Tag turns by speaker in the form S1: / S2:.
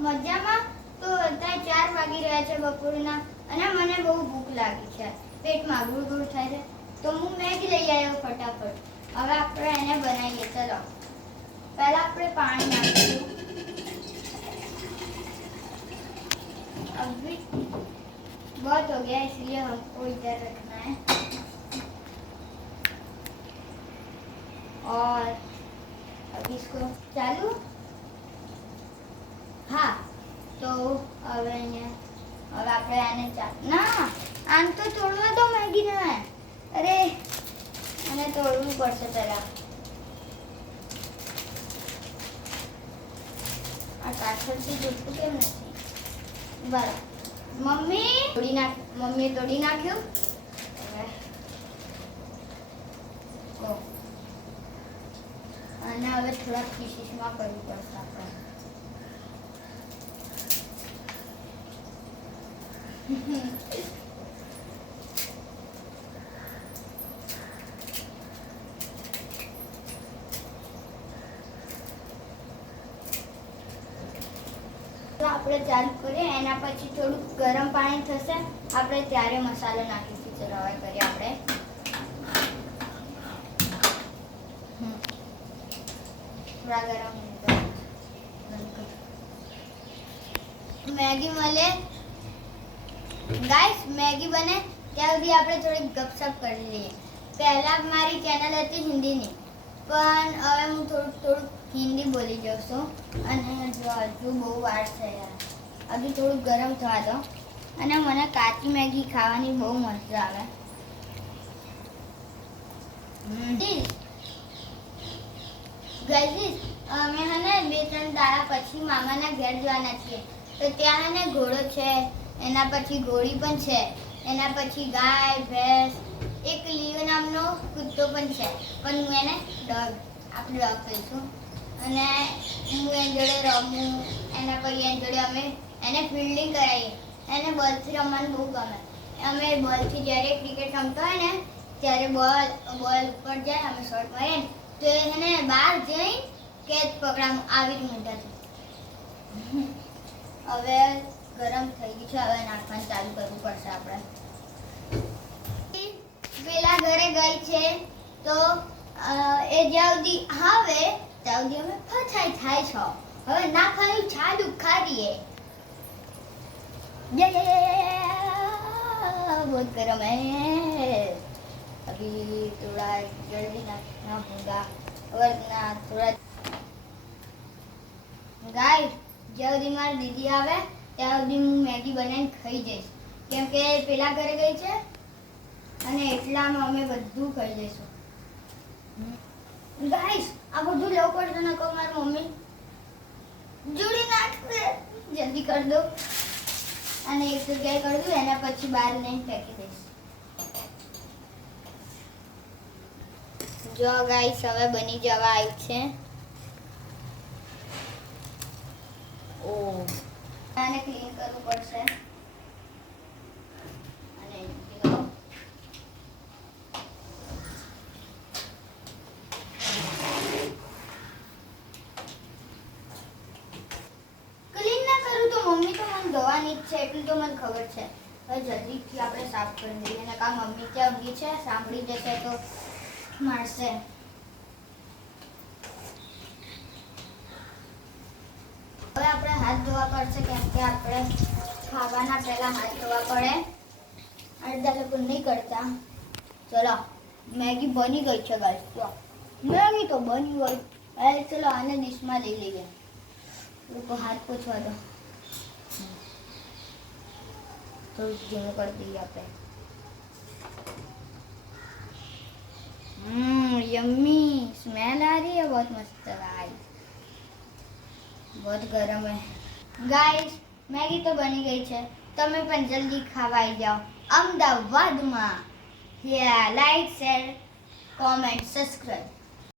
S1: મજામાં તો અત્યારે ચાર વાગી રહ્યા છે બપોરના અને મને બહુ ભૂખ લાગી છે પેટમાં ગુડ ગુડ થાય છે તો હું મેગી લઈ આવ્યો ફટાફટ હવે આપણે એને બનાવીએ ચલો પહેલા આપણે પાણી નાખીશું अभी बहुत हो गया इसलिए हमको इधर रखना है और अब इसको चालू હવે હવે આપણે આને ચા ના, આમ તો તોડવા તો મેગી ને અરે, આને તોડવું પડશે પહેલા. આ પાછળથી જોતું કેમ નથી? બરાબર મમ્મી? તોડી નાખ, મમ્મીએ તોડી નાખ્યું. અને હવે થોડાક પીસીસમાં કરવું પડશે આપણે. આપણે ચાલુ કરીએ, એના પછી થોડુંક ગરમ પાણી થશે. આપણે ત્યારે મસાલો નાખીશું, ચલો હવે કરીએ આપણે. થોડા ગરમ મેગી મળે. ગાઈસ મેગી બને ત્યાં સુધી આપણે થોડીક ગપસપ કરી લઈએ. પહેલા મારી ચેનલ હતી હિન્દીની પણ હવે હું થોડુંક થોડુંક હિન્દી બોલી જાઉં છું. અને જો હજુ બહુ વાર છે યાર હજુ થોડુંક ગરમ થવા દો. અને મને કાચી મેગી ખાવાની બહુ મજા આવે. ગઈઝીસ અમે હે ને બે ત્રણ દાડા પછી મામાના ઘેર જવાના છીએ. તો ત્યાં હે ને ઘોડો છે એના પછી ઘોડી પણ છે. એના પછી ગાય, ભેંસ, એક લીઓ નામનો કૂતરો પણ છે. પણ હું એને ડોગ, આપણે ડોગ કહીશું. અને હું એની જોડે રમું, એના પછી એની જોડે અમે એને ફિલ્ડિંગ કરાવીએ એને બોલથી રમવાનું બહુ ગમે. અમે બોલથી જ્યારે ક્રિકેટ રમતો હોય ને, ત્યારે બોલ બોલ ઉપર જાય, અમે શોર્ટ મારીએ તો એને બહાર જઈ કેચ પકડામ આવી જ મજા હવે ગરમ થઈ ગયું છે હવે નાખવાનું ચાલુ કરવું પડશે આપણે પેલા ઘરે ગઈ છે તો અ, એ જ્યાં સુધી આવે ત્યાં સુધી અમે ફસાઈ થાય છો હવે નાખવાનું ચાલુ કરીએ ये बहुत गर्म है अभी थोड़ा जल्दी नाचना होगा वरना थोड़ा ગાય જ્યાં સુધી મારી દીદી આવે ત્યાં સુધી હું મેગી બનાવીને ખાઈ જઈશ. કેમ કે પેલા ઘરે ગઈ છે અને એટલામાં અમે બધું ખાઈ જઈશું. ગાઈસ, આ બધું લેવું પડશે ને કહું મારી મમ્મી જોડી નાખશે. જલ્દી કરી દો અને એક જગ્યાએ કરી દઉં, એના પછી બહાર નહીં ફેંકી દઈશ. જો ગાઈસ, હવે બની જવા આવ્યું છે. આને ક્લીન કરવું પડશે. કરું તો મમ્મી તો મને ધોવાની છે, એટલું તો મને ખબર છે. હવે જલ્દીથી આપણે સાફ કરી દઈએ અને કા મમ્મી ત્યાં ઊંઘી છે, સાંભળી જશે તો મારશે હાથ ધોવા પડશે કેમ કે આપણે ખાવાના પહેલા હાથ ધોવા પડે અડધા લોકો નહીં કરતા ચલો મેગી બની ગઈ છે ગાઈસ જો મેગી તો બની ગઈ હવે ચલો આને ડીશમાં લઈ લઈએ લોકો હાથ પોછવા દો થોડું ધીમું કરી દઈએ આપણે हम्म यम्मी स्मेल आ रही है बहुत मस्त गाइस बहुत गरम है ગાઈસ મેગી તો બની ગઈ છે. તમે પણ જલ્દી ખાવાઈ જાઓ. અમદાવાદમાં. યા લાઈક શેર કોમેન્ટ સબસ્ક્રાઈબ